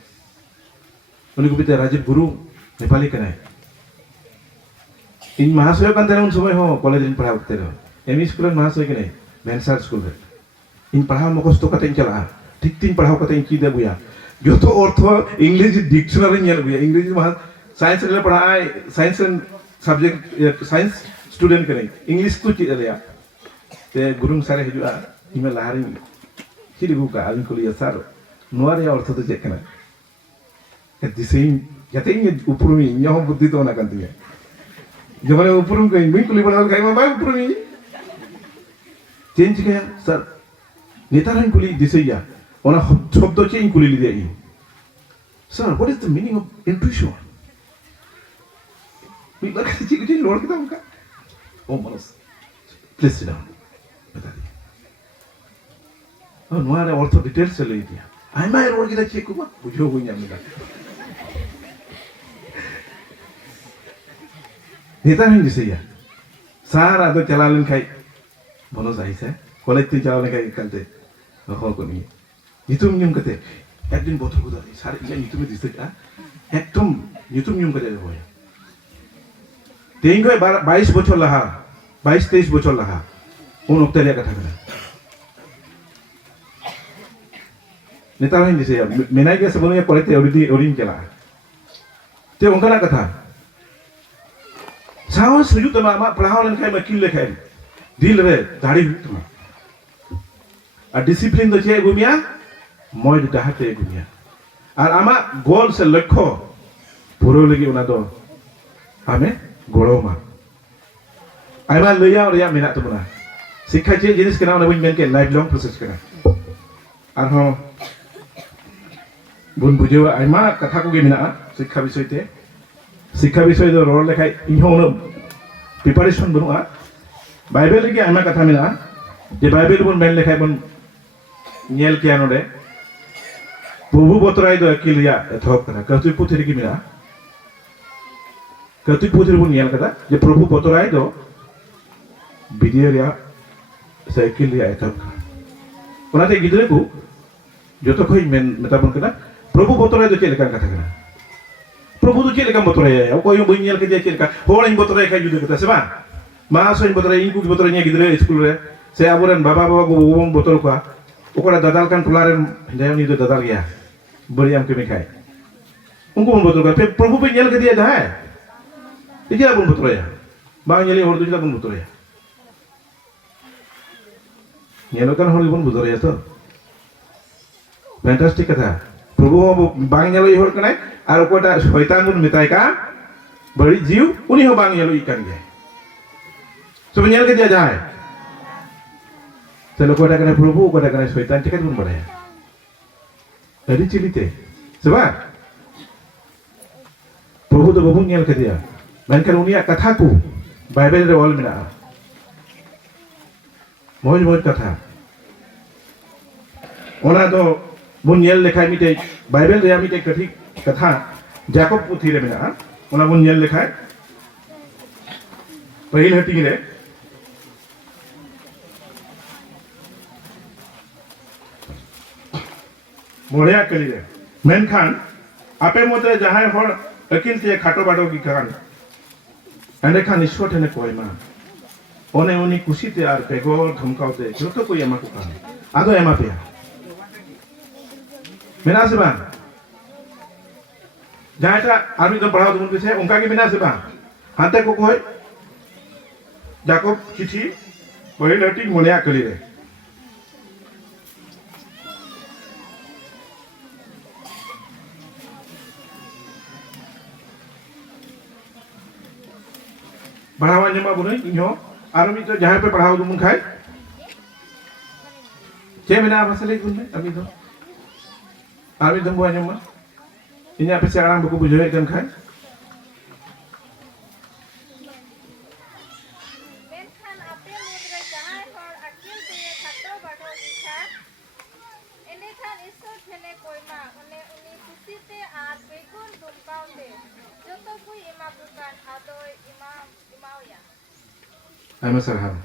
उन्हीं को बीते राजीव गुरु नेपाली कना इन महाशय kan तेरे उन समय हो कॉलेज इन पढ़ाओ तेरे एमई स्कूल में महाशय के नहीं बेंसार स्कूल में इन पढ़ाओ मकोस्तो कते इन चला ठीक तीन पढ़ाओ कते इन चीज़ बुया जो तो अर्थ इंग्लिश डिक्शनरी ᱧᱮᱞ बुया इंग्लिश महा साइंस रे पढ़ाए साइंस सब्जेक्ट साइंस स्टूडेंट के नहीं इंग्लिश को चीज़ लिया ते गुरुंग सारे हिजुआ इमे लाहारी चिली बुका आलिन को लिया सार नोआरे अर्थ तो चेक करना के दिसेइन जाते इन उपरुमी न्याह बुद्धि तो ना करती है जब मैंने उपरुम कहीं मैं कुली बना कहीं मैं बाय उपरुमी चेंज किया सर नेतारान कुली दिसेया ओना शब्द चे इन कुली लिया इन sir what is the meaning of intuition मैं बात किसी को चीज लोड किया उनका ओ मनोस प्लीज सिट डाउन बता दिया और नोआरे अर्थ डिटेल्स ले दिया आई माय रोड की चेक को बुझो हुई ना मिला नेता नहीं जिसे या सारा तो चला लेन खाई बनो सही से कॉलेज ते चला लेन खाई करते हॉल को नहीं नितुम न्यूम करते एक दिन बोतल गुदा सारे ये नितुम दिसते का एकदम नितुम न्यूम करते हो तेईं को 22 बछर लहा 22-23 बछर लहा उन ओक्ते लिया कथा करा नेता नहीं जिसे या मेनाई के सबने ये कॉलेज ते ओरिन चला ते उनका ना कथा सावन सुजुत मा पढ़ाओ लेन खाई मकिल ले खाई दिल रे दाढ़ी हुई और डिसिप्लिन तो चे गुमिया मौज डाहते गुमिया और आमा गोल से लक्ष्य पूरा लगी उना तो हमें गोड़ो मा आइमा लैया और या मेना तो बना शिक्षा चे जिनिस कना उना बन के लाइफ लॉन्ग प्रोसेस कना और हो बुन बुझेवा आइमा कथा को गे मेना शिक्षा विषय ते शिक्षा विषय दो रोल लेखाय इहो उन प्रिपरेशन बनुआ बाइबल के आइमा कथा मेना जे बाइबल बन मेन लेखाय बन ᱧᱮᱞ किया नोडे प्रभु बतराय दो अकिलिया एथोप कना कतुई पुथि की मेना कतुई पुथि बन ᱧᱮल कदा जे प्रभु बतराय दो बिदिया से अकिलिया एथोप ओनाते गिदरे को जतो खय मेन मेता बन कदा प्रभु बतोरे दो चेलेका कथा कना प्रभु दो चेलेका बतोरे ओको यो बइनियल के चेलेका होड़ इन बतोरे का जुदे कथा सेबा मा सोइन बतोरे इनकु बतोरे nya गिदरे स्कूल रे से आबोरेन बाबा बाबा को बोबों बतोर को ओकरा दादाल kan टुलारेन हिंदाय नि दो दादाल गया बरियाम के मिखाय उनको बन बतोर का प्रभु पे nyel के दिया जाए इजला बन बतोरे बा nyeli होड़ दो बन बतोरे nyelokan होड़ बन बतोरे तो फैंटास्टिक कथा प्रभु बांग nyelo होड़ कनाय आर ओकोटा शयतान बुन मिताय का बड़ी जीव उनी हो बांग nyelo इकान गया सब nyel के दिया जाए चलो कोटा कने प्रभु कोटा कने शयतान चिकत बुन बड़ाया अरे चिलिते sebab प्रभु तो बबुन nyel के दिया मेनखान उनिया कथा को बाइबल रे ऑल मेना मौज मौज कथा ओना तो बुन nyel लेखाय मिटे बाइबल रे मिटे कथि कथा जाकब पुथी रे मेना ओना बुन nyel लेखाय पहिल हटिंग रे मोड़िया कली रे मेनखान आपे मोते जहाय होड़ अकिल ते खाटो बाडो की कान एंडे खान ईश्वर ठने कोयमा ओने उनी कुशीते आर पेगोर धमकावते जोतो को एमा को कान आदो एमा पे मेना से बा जहाटा आर्मी तो पढ़ाओ तुम पीछे उनका की मेना से बा हाते को कोई जाकोब चिठी वही लटी मोड़िया कली रे पढ़ावा जमा बुने इन्हो आर्मी तो जहां पे पढ़ाओ तुम खाए चे मेना मसले गुन अभी तो आर्मी तुम बुआ जमा इन्या पे से आराम बको बुझे कन खाए मेनखान आपे मुद्रे जहां होड़ अकिल ते खाटो बाडो इच्छा एनेखान ईश्वर ठेने कोइमा ओने उनी खुशीते आर बेगुन दुमकाउते जोतो कुई इमा बुकान आदो इमाउया Ayma sarham.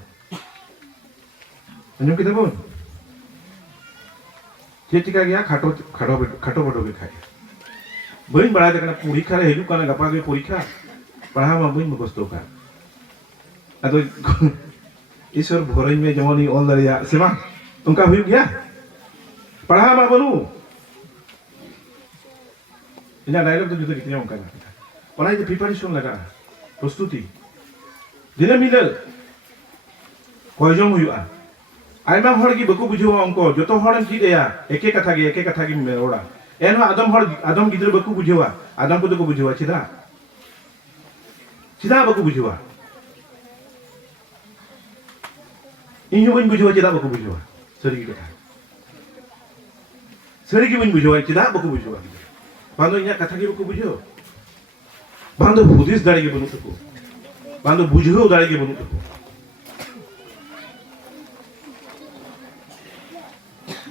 Anjum kita pun. Ketika gaya khato bodo ke khai. Bain bada dekana purikha re heju kana gapa ke purikha. Padha bain mukhsto ka. Ado ईश्वर भोरई में जमनी ऑल दरिया सेवा उनका हुई गया पढ़ा मा बनू इना डायलॉग तो जुदा कितने उनका ना ओना जे प्रिपरेशन लगा प्रस्तुति दिने मिलल कयजन हुआ आयमा हर की बको बुझो अंको जतो हरन की देया एके कथा की मेरोड़ा एनो आदम गिद्र बको बुझोवा आदम को तो बुझोवा चिदा बको बुझोवा इन्हीं बन बुझोवा चिदा बको बुझोवा सरी की कथा सरी की बन बुझोवा चिदा बको बुझोवा बांदो इन्या कथा की बको बुझो बांदो हुदिस दाड़ी के बनु सको बांदो बुझो दाड़ी के बनु सको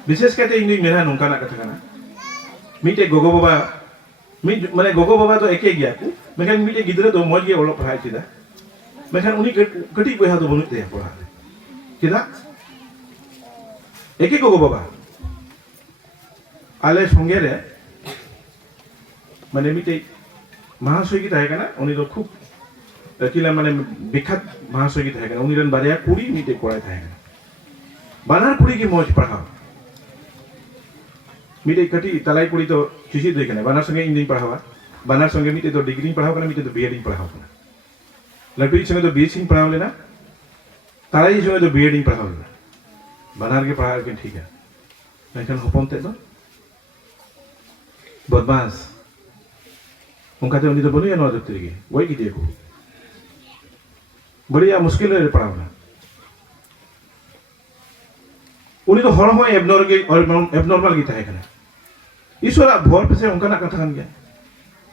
विशेष कहते इंग्लिश मेरा नौका ना कथा करना मीटे गोगो बाबा माने गोगो बाबा तो एके गया को मेखान मीटे गिदरे तो मौज के ओलो पढ़ाई चिदा मेखान उनी कटी बहा तो बनुते पढ़ा चिदा एके गोगो बाबा आले संगे रे माने मीटे महाशय की ताहे कना उनी तो खूब किला माने विख्यात महाशय की ताहे कना उनी रन बारिया कुड़ी मीटे कोड़ाई ताहे कना बानार कुड़ी की मौज पढ़ाओ मीटे कटी तलाई कुड़ी तो चीज़ दे कना बानार संगे इंजीनियरिंग पढ़ावा बानार संगे मीटे तो डिग्री पढ़ाओ कना मीटे तो बीएडिंग पढ़ाओ कना लड़की संगे तो बीएससी पढ़ाओ लेना तलाई संगे तो बीएडिंग पढ़ाओ लेना बानार के पढ़ाओ के ठीक है लेकिन होपन ते तो बदमाश उनका तो उन्हीं तो बोलिए ना जब तेरे वही की देखो बढ़िया मुश्किल है पढ़ाना उन्हीं तो हर हो एबनॉर्मल की ताहे कना ईश्वर भोर पे से उनका ना कथा kan गया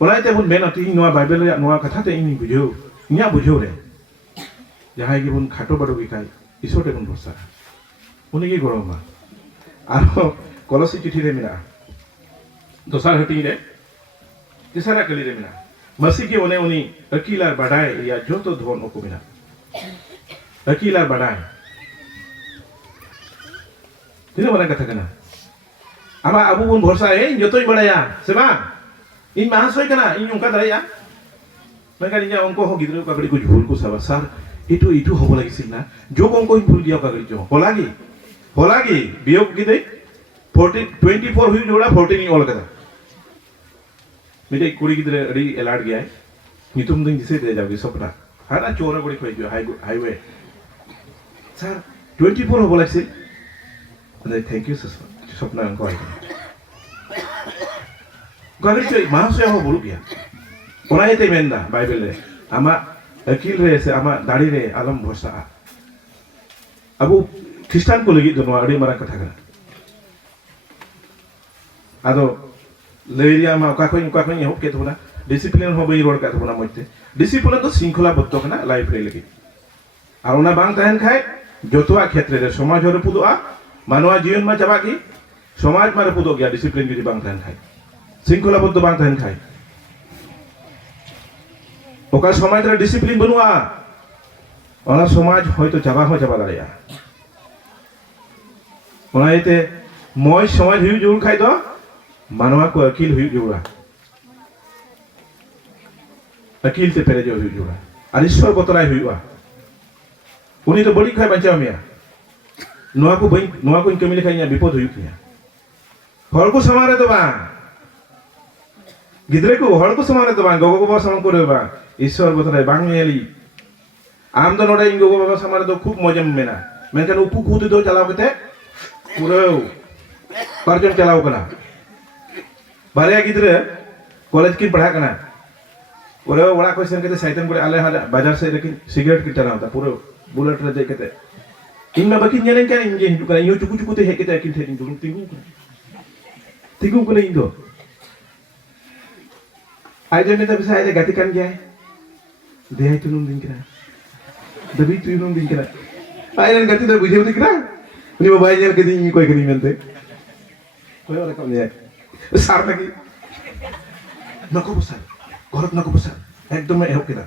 ओला ते बुन मेन अति नोआ बाइबल रे नोआ कथा ते इन बुझो इन्या बुझो रे जहां की बुन खाटो बड़ो की काय ईश्वर ते बुन भरोसा उन्हीं की गरमा आरो कलसी चिठी रे मेरा दोसार हटी रे तीसरा कली रे मेरा मसी के ओने उनी अकीला बढ़ाए या जो तो धोन ओको मेरा अकीला बढ़ाए तीन बना कथा कना Ama abu pun भरोसा है जो तो ही बढ़ाया से बांग इन महाशय कना इन उनका दराया mereka ini ongko ho gitu kagak ikut jual ku sabasar itu hobo lagi sih na jo ongko impul dia kagak jo ho lagi biok gitu 24 हुई जोड़ा 14 नहीं ओल कदा मेरे कुड़ी की तरह अड़ी एलाड गया है नहीं तुम दिन जिसे दे जाओगे सपना है ना चोरा बड़ी खोई जो हाईवे सर 24 हो बोला से अरे थैंक यू सर सपना उनको आई कगरी चोई महाशय हो बोलू गया ओना ये ते मेंदा बाइबल रे आमा अकील रे से आमा दाढ़ी रे आलम भरोसा अब ख्रिस्टान को लगी दोनों अड़ी मरा कथा करा आदो लेरिया मा का कोई हो के तो ना डिसिप्लिन हो बई रोड का तो ना मते डिसिप्लिन तो शृंखला बद्ध कना लाइफ रे लगी আর ওনা বাং তাহেন খায় যতোয়া ক্ষেত্রে রে সমাজ হরে পুদোয়া মানবা জীবন মা চাবা কি সমাজ মারে পুদো গিয়া ডিসিপ্লিন যদি বাং তাহেন খায় শৃঙ্খলাবদ্ধ বাং তাহেন খায় ওকা সমাজ রে ডিসিপ্লিন বনুয়া ওনা সমাজ হয়তো চাবা দাঁড়িয়া ওনা এতে মই সমাজ হুই জুল খাই তো মানবা को अकील हुई जोड़ा अकील से पहले जो हुई जोड़ा और ईश्वर बतराय हुआ उन्हीं तो बड़ी खाए बचाओ मिया नुआ को इनके मिले खाई विपद हुई किया हर को समारे तो बां गिद्रे को हर को समारे तो बां गोगो बाबा समान करे बां ईश्वर बतराय बांग मेली आम तो नोडे गोगो बाबा समारे तो खूब मजा में ना मैं कहूँ उपू कूद दो चलाओ के पूरा पार्जन चलाओ कना बारे गिद्रे कॉलेज की पढ़ा कना और बड़ा क्वेश्चन कहते सैतन को आले बाजार से लेकिन सिगरेट की चला होता पूरे बुलेट रे दे कहते इन में बाकी nyeleng kan इन जे जुका यो चुकु ते हे कहते किन थे इन तिगु को नहीं दो आज में तब से आज गाती kan गया है दे itu nung din kira दबी tu nung din kira आज गाती तो बुझे दिख रहा ini babai nyel ke din कोई कनी मेंते कोई वाला काम नहीं सार लगी नको बसार ঘৰত नको बसार एकदम এহক কিনা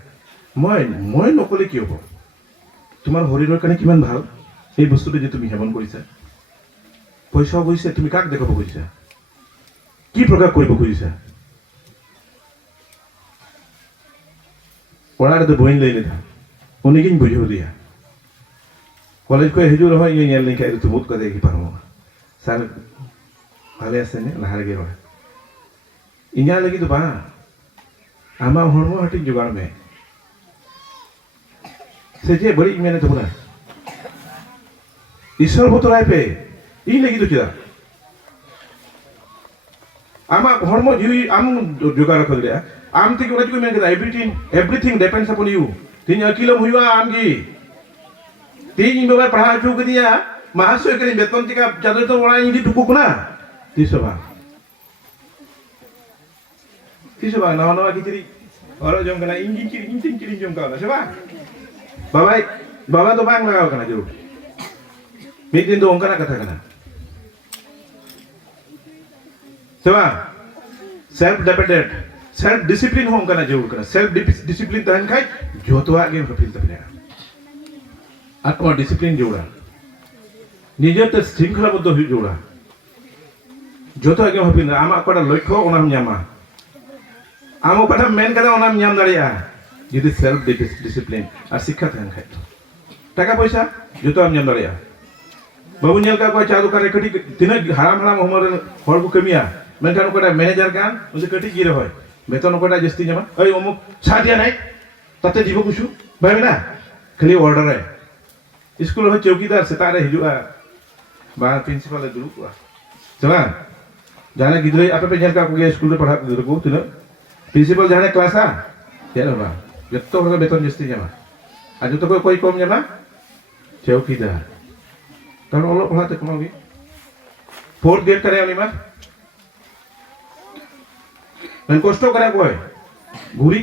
মই নকলে কি হ'ব তোমাৰ শৰীৰৰ কাৰণে কিমান ভাল এই বস্তুটো যে তুমি সেৱন কৰিছা পইচা গৈছে তুমি কাক দেখাব খুজিছা কি প্ৰকাশ কৰিব খুজিছা পড়াৰ তো বইন লৈ লিধা উনিকিন বুঝিও দিয়া কলেজ কই হেজুর হয় ইয়ে নিয়াল লিখা তো বহুত কথা কি পারো স্যার ভালো আছে না লাহার গে রয় ইয়া লাগি তো বা আমা হরমো হটি जुगाड़ में से जे बड़ी मैंने तो बोला ईश्वर बतराय पे इन लगी तो चला आमा हरमो जीवी आम जुगाड़ कर दिया आम ती को मैं कहता एवरीथिंग डिपेंड्स अपॉन यू तीन अकिलम हुआ आम की तीन बाबा पढ़ा चुक दिया महाशय के बेतन टिका चादर तो बड़ा इंदी टुकु ना तीसोबा नवा किचरी और जम कना इंजिन किरी जम का सेबा बाबा तो बांग लगाओ कना जरूर मिद दिन तो ओंकना कथा कना सेबा self dependent self discipline home कना जरूर कना सेल्फ डिसिप्लिन तहन खाय जोतवा के हफिल तबले आत्मा डिसिप्लिन जोड़ा निजते शृंखलाबद्ध हुई जोड़ा जोतो आगे हफिल आमा कोटा लक्ष्य ओना न्यामा आमो कथा मेन कथा ओना न्याम दाड़िया जुदी सेल्फ डिसिप्लिन और शिक्षा तहन खाय टाका पैसा जोतो आम न्याम दाड़िया बाबू नेल का कोई चादू करे कटी तिना हाराम उमर हर को कमिया मेनखान कोटा मैनेजर कान उसे कटी गिरे होय बेतन कोटा जस्ती जमा ओय अमुक सादिया नाय ताते जीव कुछु भाई ना खाली ऑर्डर है स्कूल हो चौकीदार सेतारे हिजुआ बा प्रिंसिपल दुरुकुआ चला जाने गिद्रे आपे पे जेल का को स्कूल रे पढ़ा दुरुकु तिना प्रिंसिपल जाने क्लास आ चलो बा जत्तो हो बेतन जस्ती जमा आज तो कोई कम जमा चौकीदार कारण ओलो पढ़ाते कमाओगे फोर्थ ग्रेड करे वाली मार मैं कष्टो करे कोई घुरी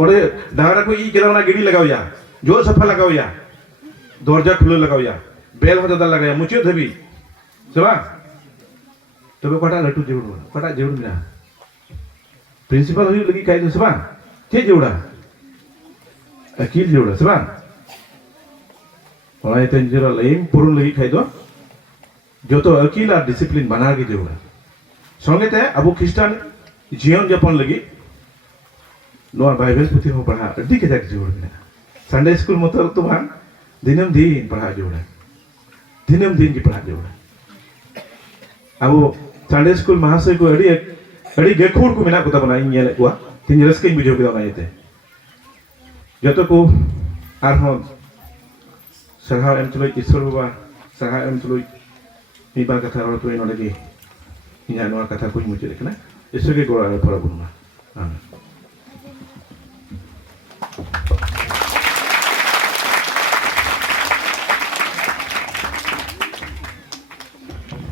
ओरे दावरा को ई केला ना गिड़ी लगाओ या जो सफा लगाओ या दरजा खुले लगाओ या बेल हो दादा लगाया मुचे धबी सेबा तबे कोटा लटू जेउड़ कोटा जेउड़ ना प्रिंसिपल हुई लगी काई तो सेबा के जेउड़ा अकील जेउड़ा सेबा और ये तेंजरा लेम पुरुन लगी खाई दो जो तो अकील और डिसिप्लिन बना के जेउड़ा संगे ते अबो खिस्टान जीवन यापन लगी नोआ बाइबल पुथी हो पढ़ा अड्डी के जाके जोड़ में संडे स्कूल मतलब तो बांग दिनम दिन पढ़ा जोड़ा दिनम दिन की पढ़ा जोड़ा अबो संडे स्कूल महाशय को अड़ी गेखोड़ को मेना को तब ना इंगे लेकुआ तीन रस्के में बुझो के ना येते जतो को आरहों सरहार एम चलोई ईश्वर बाबा सरहार एम चलोई मीबा कथा रोड तो इन लगी इन्हें नोआ कथा कुछ मुझे देखना ईश्वर के गोड़ा पर बुना आमीन